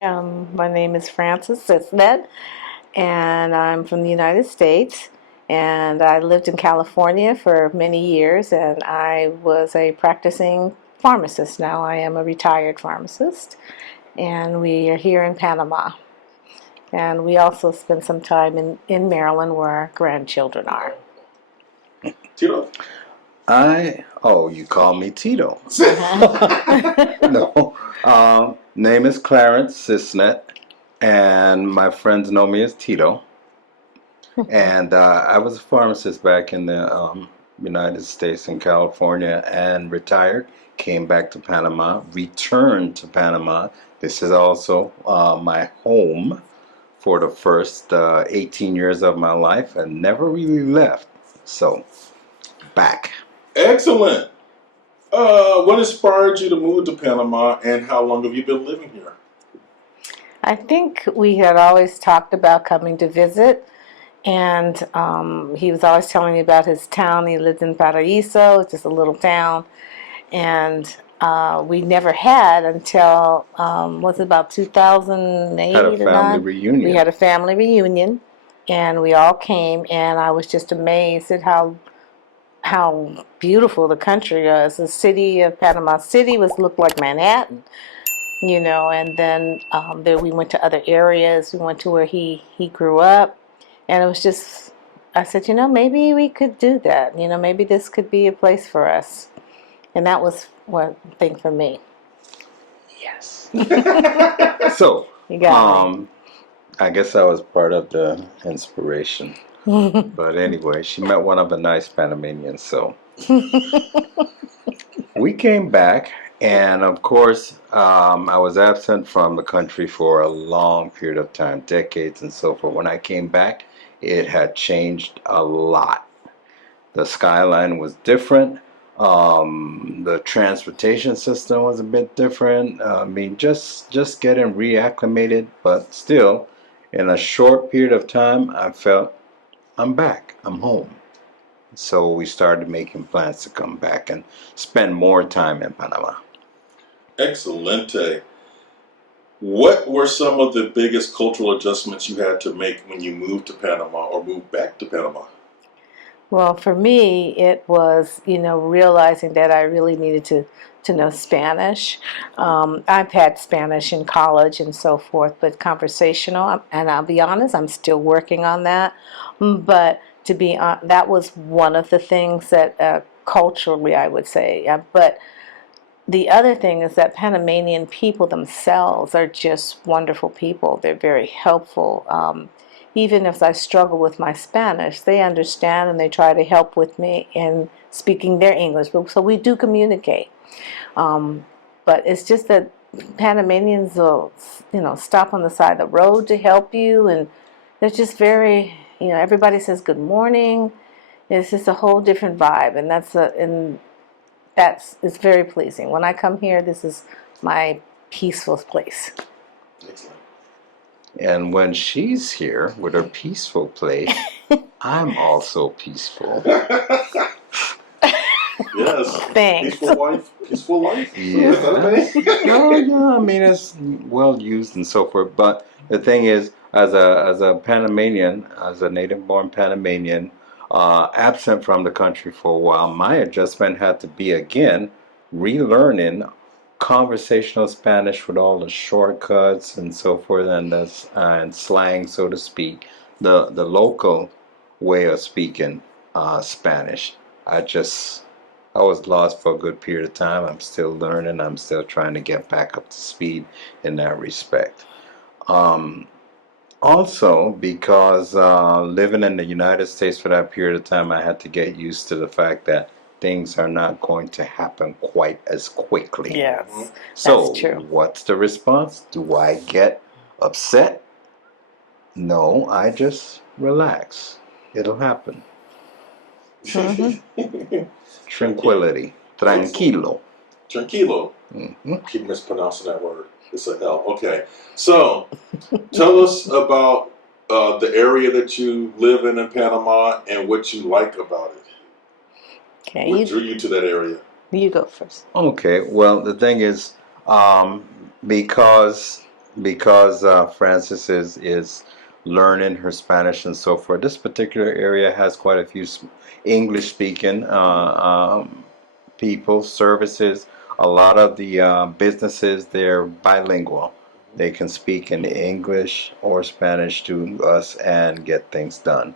My name is Frances Sisnet, and I'm from the United States. And I lived in California for many years, and I was a practicing pharmacist. Now I am a retired pharmacist, and we are here in Panama. And we also spend some time in Maryland where our grandchildren are. Tito? You call me Tito. No. Name is Clarence Sisnet, and my friends know me as Tito. And I was a pharmacist back in the United States in California and retired, came back to Panama, returned to Panama. This is also my home for the first 18 years of my life and never really left. So, back. Excellent. What inspired you to move to Panama, and how long have you been living here? I think we had always talked about coming to visit, and he was always telling me about his town. He lived in Paraíso, it's just a little town, and we never had until was it about 2008 Had a or family 9? reunion. We had a family reunion, and we all came, and I was just amazed at how beautiful the country was. The city of Panama City looked like Manhattan, and then there we went to other areas. We went to where he grew up, and it was just, I said, maybe we could do that. Maybe this could be a place for us, and that was one thing for me. Yes. So, You got I guess I was part of the inspiration. But anyway, she met one of the nice Panamanians, so we came back, and of course, I was absent from the country for a long period of time, decades and so forth. When I came back, it had changed a lot. The skyline was different. The transportation system was a bit different. I mean, just getting reacclimated, but still, in a short period of time, I felt I'm back. I'm home. So we started making plans to come back and spend more time in Panama. Excelente. What were some of the biggest cultural adjustments you had to make when you moved to Panama or moved back to Panama? Well, for me, it was, realizing that I really needed to know Spanish. I've had Spanish in college and so forth, but conversational, and I'll be honest, I'm still working on that. But that was one of the things that culturally I would say. But the other thing is that Panamanian people themselves are just wonderful people. They're very helpful. Even if I struggle with my Spanish, they understand and they try to help with me in speaking their English. So we do communicate. But it's just that Panamanians will, stop on the side of the road to help you, and they're just very, everybody says good morning. It's just a whole different vibe, and it's very pleasing. When I come here, this is my peaceful place. Excellent. And when she's here with her peaceful place, I'm also peaceful. Yes. Thanks. Peaceful wife, peaceful life. Yeah. Is that a thing? Well, yeah, I mean, it's well used and so forth. But the thing is, as a Panamanian, as a native-born Panamanian, absent from the country for a while, my adjustment had to be again relearning conversational Spanish with all the shortcuts and so forth, and slang, so to speak, the local way of speaking Spanish. I was lost for a good period of time. I'm still learning. I'm still trying to get back up to speed in that respect. Um, Also, because living in the United States for that period of time, I had to get used to the fact that things are not going to happen quite as quickly. Yes, So, that's true. what's the response? Do I get upset? No, I just relax. It'll happen. Tranquility. Tranquilo. Tranquilo. Hmm. Keep mispronouncing that word. It's a L. Okay. So, tell us about the area that you live in Panama and what you like about it. Okay, What drew you to that area? you go first. Okay, well, the thing is, because because Frances is learning her Spanish and so forth. This particular area has quite a few English speaking people, services. A lot of the businesses, they're bilingual. They can speak in English or Spanish to us and get things done.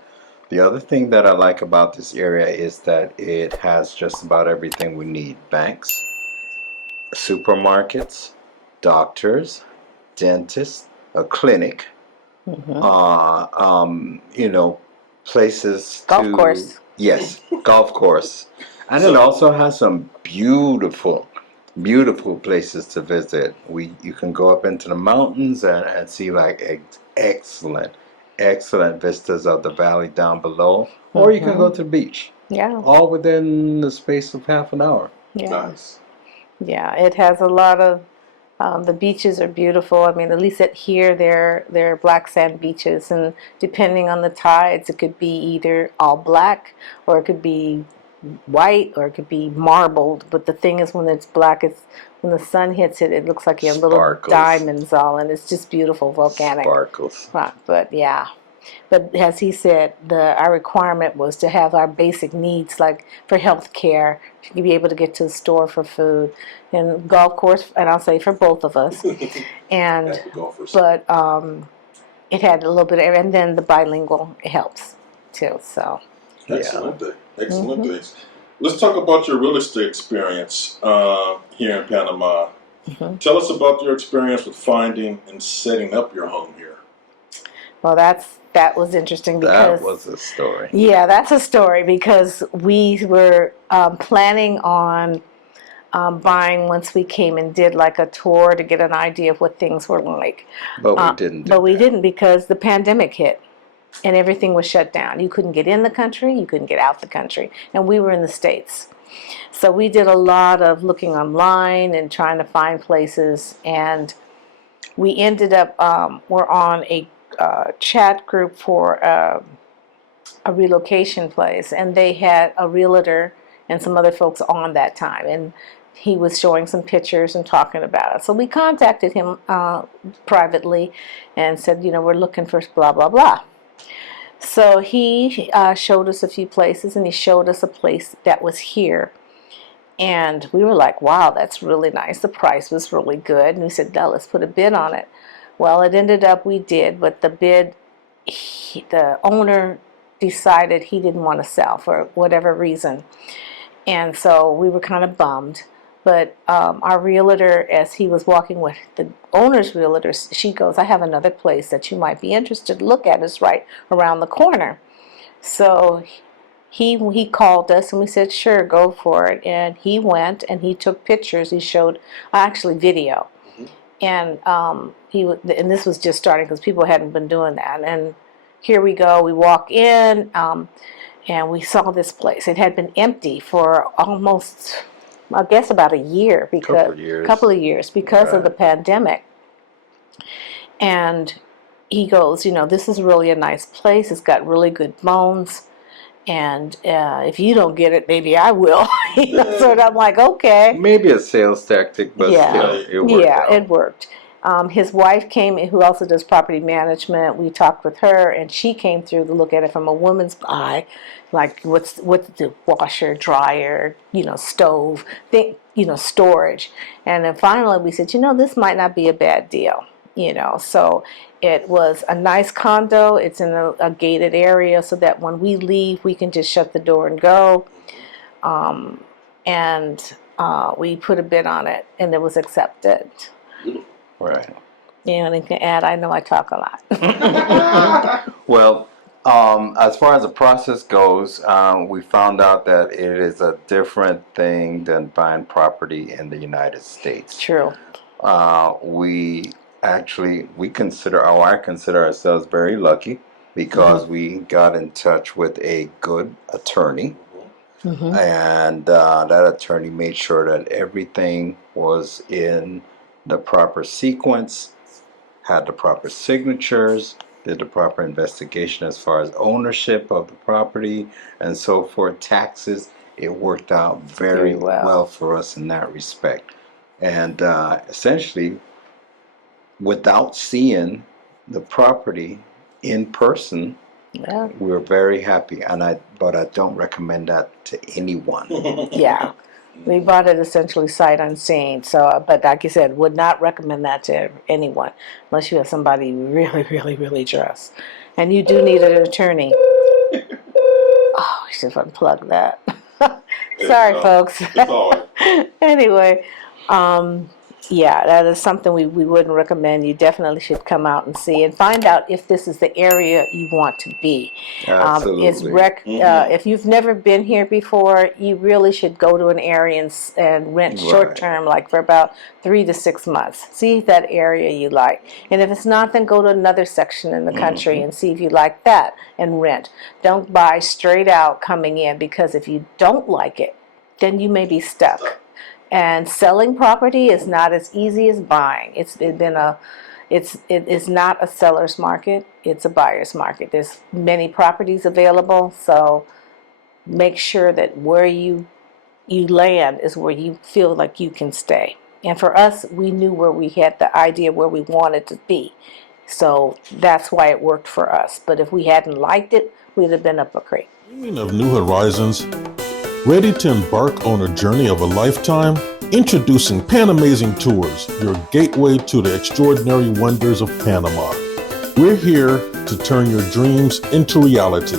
The other thing that I like about this area is that it has just about everything we need: banks, supermarkets, doctors, dentists, a clinic, Hmm. you know, places Golf to, course. yes, golf course. And it So, also has some beautiful, beautiful places to visit. You can go up into the mountains and see like excellent, excellent vistas of the valley down below, or you can go Hmm. to the beach, Yeah, all within the space of half an hour. yeah, nice. yeah. It has a lot of. The beaches are beautiful. I mean, at least at here, they're black sand beaches, and depending on the tides, it could be either all black, or it could be white, or it could be marbled. But the thing is, when it's black, it's when the sun hits it, it looks like you have little Sparkles. diamonds all, and it's just beautiful, volcanic. Sparkles. Right, but yeah. But as he said, our requirement was to have our basic needs, like for health care, to be able to get to the store for food, and golf course, and I'll say for both of us. And Happy golfers. but it had a little bit of, and then the bilingual helps too. So Yeah. Excellent day. Excellent hmm days. Let's talk about your real estate experience here in Panama. hmm Tell us about your experience with finding and setting up your home here. well, that was interesting That because was a story. yeah, that's a story because we were planning on buying once we came and did like a tour to get an idea of what things were like. But we didn't do But we that. didn't because the pandemic hit and everything was shut down. You couldn't get in the country, you couldn't get out the country, and we were in the States. So we did a lot of looking online and trying to find places, and we ended up, we're on a chat group for a relocation place, and they had a realtor and some other folks on that time, and he was showing some pictures and talking about it. So we contacted him privately and said, you know, we're looking for blah blah blah. So he showed us a few places, and he showed us a place that was here, and we were like, wow, that's really nice. The price was really good, and we said, no, let's put a bid on it. Well, it ended up we did, but the bid, the owner decided he didn't want to sell for whatever reason. And so we were kind of bummed. But our realtor, as he was walking with the owner's realtor, she goes, I have another place that you might be interested to look at. It's right around the corner. So he called us and we said, sure, go for it. And he went and he took pictures. He showed, actually video. And and this was just starting because people hadn't been doing that. And here we go. We walk in, and we saw this place. It had been empty for almost, I guess, about a year because Couple couple years. of years because of the Right. pandemic. And he goes, you know, this is really a nice place. It's got really good bones. And if you don't get it, maybe I will. So I'm like, okay. Maybe a sales tactic, but Yeah, still, Right. it worked yeah, out. it worked. His wife came, who also does property management. We talked with her, and she came through to look at it from a woman's eye, like what's the washer, dryer, you know, stove, thing, you know, storage. And then finally, we said, you know, this might not be a bad deal, you know. So it was a nice condo. It's in a gated area, so that when we leave, we can just shut the door and go. And we put a bid on it, and it was accepted. Right. You know, anything to add? I know I talk a lot. Well, as far as the process goes, we found out that it is a different thing than buying property in the United States. True. We consider, oh, I consider ourselves very lucky because we got in touch with a good attorney, Mm-hmm. and that attorney made sure that everything was in the proper sequence, had the proper signatures, did the proper investigation as far as ownership of the property and so forth, taxes. It worked out very Very well. well for us in that respect. And essentially, without seeing the property in person, Yeah. we were very happy. But I don't recommend that to anyone. Yeah. We bought it essentially sight unseen. So, but like you said, would not recommend that to anyone unless you have somebody you really, really, really trust. And you do need an attorney. Oh, we should unplug that. Sorry, folks. It's all right. Anyway, yeah, that is something we wouldn't recommend. You definitely should come out and see and find out if this is the area you want to be. Absolutely. If you've never been here before, you really should go to an area and rent short term, like for about 3 to 6 months. See that area you like. And if it's not, then go to another section in the country and see if you like that and rent. Don't buy straight out coming in, because if you don't like it, then you may be stuck. And selling property is not as easy as buying. It is not a seller's market. It's a buyer's market. There's many properties available, so make sure that where you land is where you feel like you can stay. And for us, we knew where we had the idea where we wanted to be. So that's why it worked for us. But if we hadn't liked it, we'd have been up a creek. Dreaming of new horizons? Ready to embark on a journey of a lifetime? Introducing Panamazing Tours, your gateway to the extraordinary wonders of Panama. We're here to turn your dreams into reality.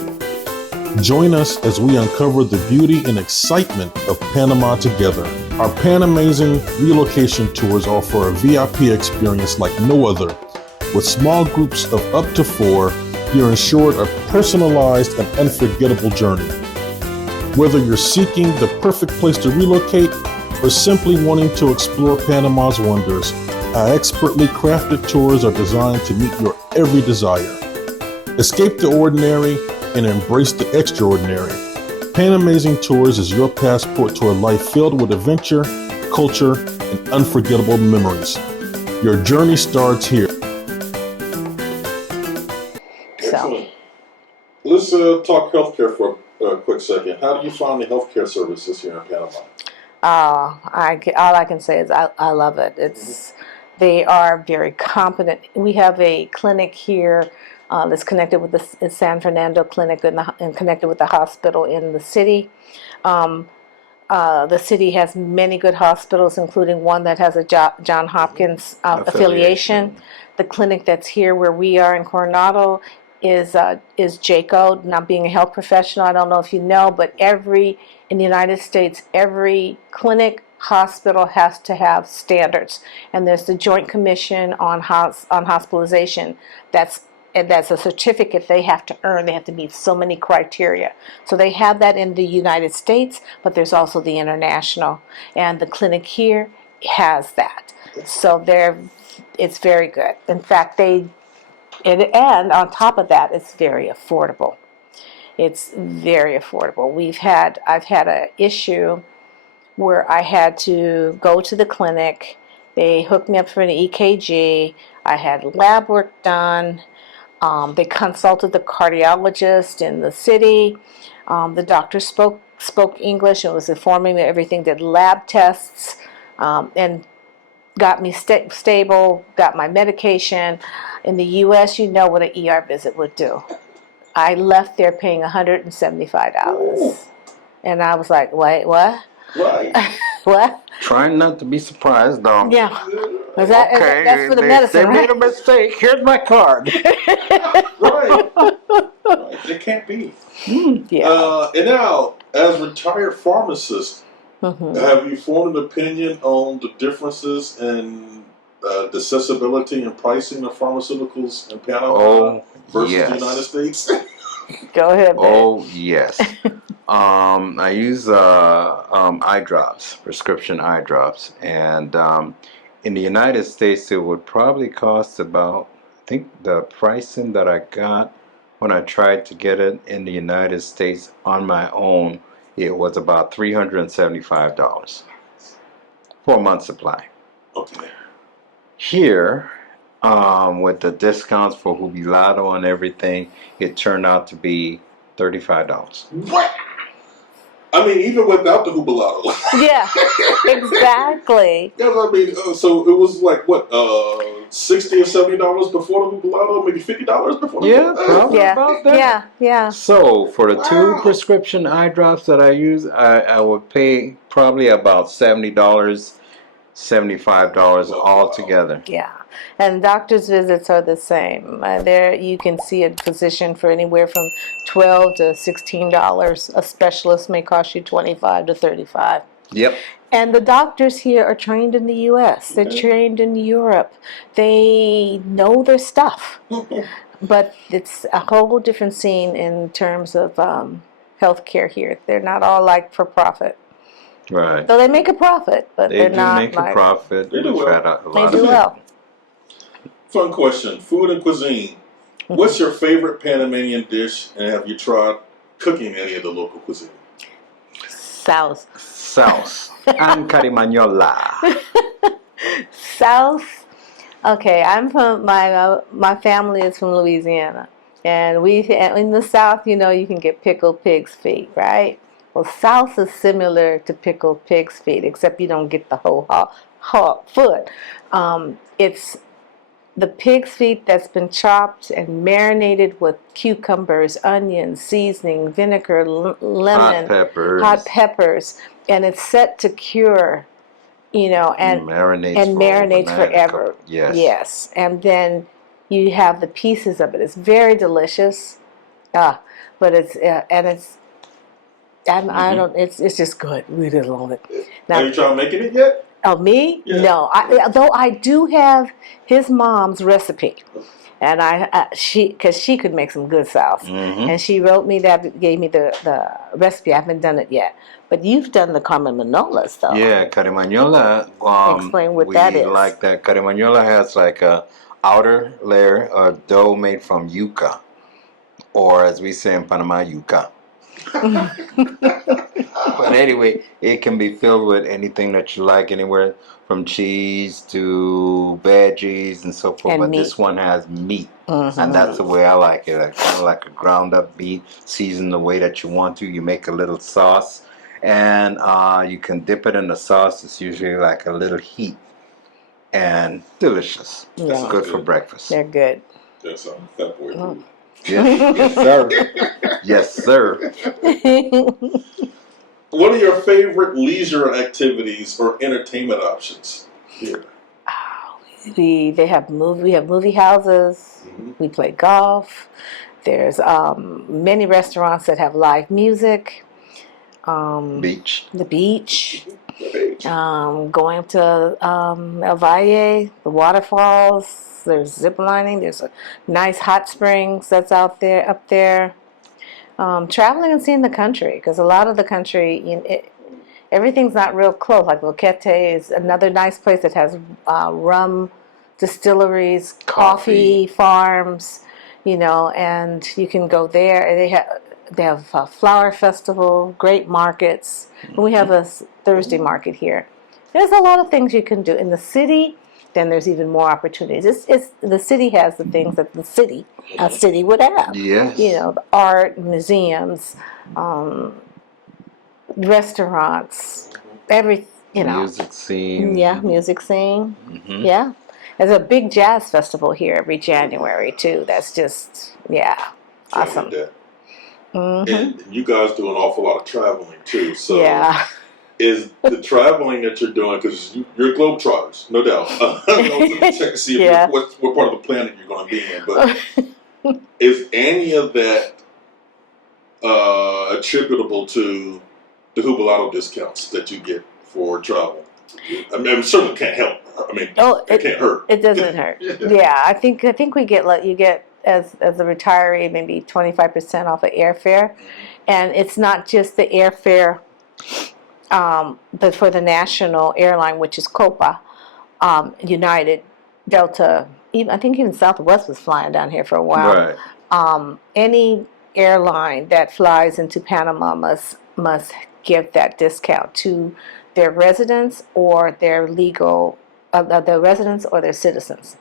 Join us as we uncover the beauty and excitement of Panama together. Our Panamazing Relocation Tours offer a VIP experience like no other. With small groups of up to 4, you're ensured a personalized and unforgettable journey. Whether you're seeking the perfect place to relocate or simply wanting to explore Panama's wonders, our expertly crafted tours are designed to meet your every desire. Escape the ordinary and embrace the extraordinary. Panamazing Tours is your passport to a life filled with adventure, culture, and unforgettable memories. Your journey starts here. Excellent. Let's talk healthcare for a quick second. How do you find the healthcare services here in Panama? All I can say is I love it. They are very competent. We have a clinic here that's connected with the San Fernando Clinic and connected with the hospital in the city. The city has many good hospitals, including one that has a John Hopkins affiliation. The clinic that's here where we are in Coronado is JACO. Now, being a health professional, I don't know if you know, but in the United States, every clinic, hospital has to have standards. And there's the Joint Commission on Hospitalization. That's a certificate they have to earn. They have to meet so many criteria. So they have that in the United States, but there's also the international. And the clinic here has that. So it's very good. In fact, and on top of that, it's very affordable. It's very affordable. I've had an issue where I had to go to the clinic. They hooked me up for an EKG. I had lab work done. They consulted the cardiologist in the city. The doctor spoke English and was informing me of everything. Did lab tests and got me stable. Got my medication. In the U.S., you know what an ER visit would do. I left there paying $175, and I was like, "Wait, what? Right. What?" Trying not to be surprised, though. Yeah. That's for the medicine, They right? made a mistake. Here's my card. Right. It can't be. Yeah. And now, as retired pharmacist, have you formed an opinion on the differences in accessibility and pricing of pharmaceuticals in Panama versus the United States? Go ahead, babe. Oh, yes. I use eye drops, prescription eye drops, and in the United States it would probably cost about, I think the pricing that I got when I tried to get it in the United States on my own, it was about $375 for a month's supply. Okay. Here, with the discounts for Jubilado and everything, it turned out to be $35. What? I mean, even without the jubilado. Yeah, exactly. Yeah, I mean, so it was like what, $60 or $70 before the jubilado, maybe $50 before the Yeah, jubilado. probably Yeah, about that. yeah, yeah. So for the two Wow. prescription eye drops that I use, I would pay probably about $70, $75 Oh, all wow. together. Yeah, and doctor's visits are the same. There you can see a physician for anywhere from $12 to $16. A specialist may cost you $25 to $35. Yep. And the doctors here are trained in the U.S. They're Okay. trained in Europe. They know their stuff. But it's a whole different scene in terms of healthcare here. They're not all like for profit. Right. So they make a profit, but They they're do not make a like profit. They do We've well. had a they lot do of well. Fun question: food and cuisine. What's your favorite Panamanian dish, and have you tried cooking any of the local cuisine? South. Sauce and carimañola. South. Okay, I'm from my family is from Louisiana, and we in the South, you know, you can get pickled pig's feet, right? Well, South is similar to pickled pig's feet, except you don't get the whole foot. It's the pig's feet that's been chopped and marinated with cucumbers, onions, seasoning, vinegar, lemon, hot peppers, and it's set to cure, you know, and marinates forever. Yes. Yes, and then you have the pieces of it. It's very delicious. But it's and it's. I don't. It's just good. Really love it. Now, Have you tried making it yet? oh, me? Yeah. No. Though I do have his mom's recipe, and because she could make some good sauce, and she wrote me that, gave me the recipe. I haven't done it yet, but you've done the Carmen Manolas though. Yeah, carimañola. Explain what that is. We like that. Carimañola has like a outer layer of dough made from yuca, or as we say in Panama, yuca. But anyway, it can be filled with anything that you like, anywhere from cheese to veggies and so forth. And but meat. this one has meat, and that's the way I like it. Kind of like a ground up meat, seasoned the way that you want to. You make a little sauce, and you can dip it in the sauce. It's usually like a little heat, and delicious. Yeah. It's good for breakfast. They're good. That's Fat Boy food. Yes, sir. Yes, sir. What are your favorite leisure activities or entertainment options here? We have movie houses. We play golf. There's many restaurants that have live music. Beach. The beach. Going to El Valle, the waterfalls. There's zip lining. There's a nice hot springs that's up there. Traveling and seeing the country, because a lot of the country, everything's not real close. Like Relocating is another nice place that has rum distilleries, coffee farms, you know, and you can go there. They have a flower festival, great markets. And we have a Thursday market here. There's a lot of things you can do in the city. Then there's even more opportunities. The city has the things that a city would have. Yes. You know, the art, museums, restaurants, Music scene. Yeah, music scene. Yeah. There's a big jazz festival here every January too. That's just awesome. And you guys do an awful lot of traveling too. So Yeah. is the traveling that you're doing, because you're globetrotters, no doubt. Check to see if what part of the planet you're going to be in. But is any of that attributable to the jubilado discounts that you get for travel? I mean, it certainly can't help. I mean, it can't hurt. It doesn't hurt. Yeah, I think we get you get as a retiree maybe 25% off of airfare, and it's not just the airfare. But for the national airline, which is Copa, United, Delta, I think even Southwest was flying down here for a while. Right. Any airline that flies into Panama must give that discount to their residents or their legal, their residents or their citizens.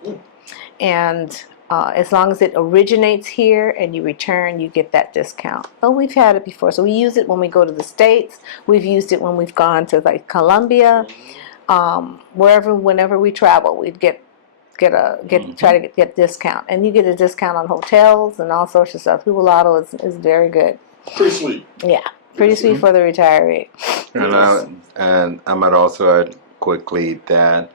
And As long as it originates here and you return, you get that discount. Oh, we've had it before. So we use it when we go to the States. We've used it when we've gone to like Colombia. Whenever we travel, we'd try to get discount. And you get a discount on hotels and all sorts of stuff. Lotto is very good. Pretty sweet. Yeah, pretty sweet for the retiree. And I might also add quickly that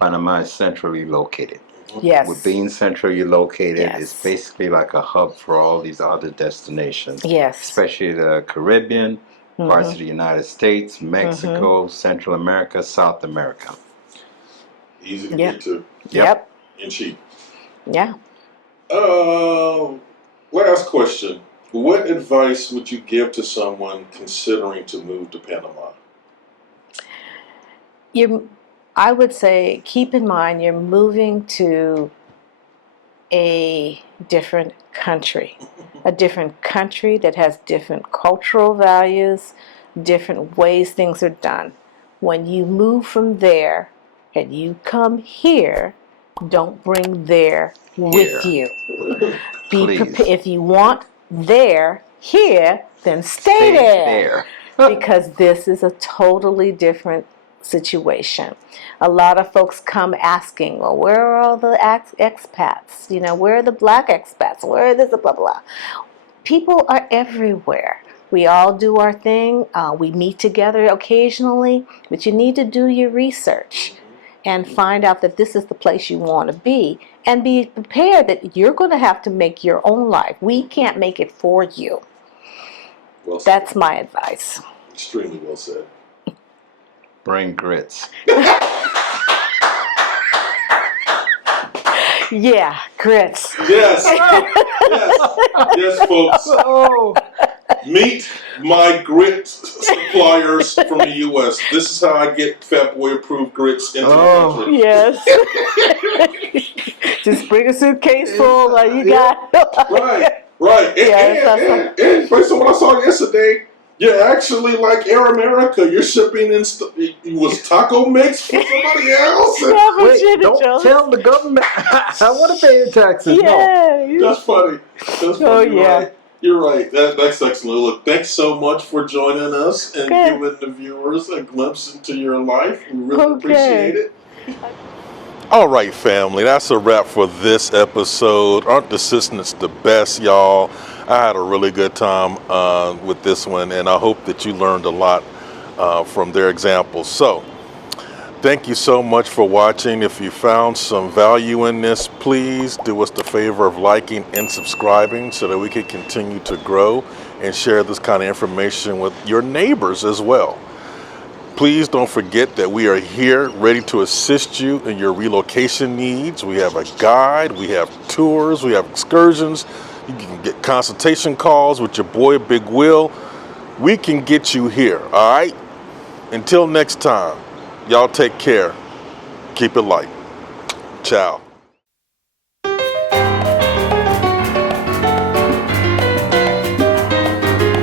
Panama is centrally located. Yes. With being centrally located, Yes. it's basically like a hub for all these other destinations. Yes. Especially the Caribbean, parts of the United States, Mexico, Central America, South America. Easy to get to. Yep. And cheap. Yeah. Last question. What advice would you give to someone considering to move to Panama? I would say keep in mind you're moving to a different country that has different cultural values, different ways things are done. When you move from there and you come here, don't bring there with you. Be prepared. If you want there, here, then stay there. Because this is a totally different situation. A lot of folks come asking, well, where are all the expats? Where are the black expats? Where are this, blah, blah. People are everywhere. We all do our thing. We meet together occasionally, but you need to do your research and find out that this is the place you want to be, and be prepared that you're going to have to make your own life. We can't make it for you. Well said. That's my advice. Extremely well said. Bring grits. Yeah, grits. Yes. Yes, folks. Oh. Meet my grit suppliers from the U.S. This is how I get Fat Boy approved grits into the country. Yes. Just bring a suitcase full like you got. Right. And based on what I saw yesterday, you're actually like Air America. You're shipping in it was taco mix for somebody else. Wait, don't tell the government. I want to pay your taxes. Yeah. No. That's funny. Right. You're right. That's excellent. Look, thanks so much for joining us and giving the viewers a glimpse into your life. We really appreciate it. All right, family. That's a wrap for this episode. Aren't the assistants the best, y'all? I had a really good time with this one, and I hope that you learned a lot from their examples. So, thank you so much for watching. If you found some value in this, please do us the favor of liking and subscribing so that we can continue to grow and share this kind of information with your neighbors as well. Please don't forget that we are here ready to assist you in your relocation needs. We have a guide, we have tours, we have excursions. You can get consultation calls with your boy Big Will. We can get you here, all right? Until next time. Y'all take care. Keep it light. Ciao.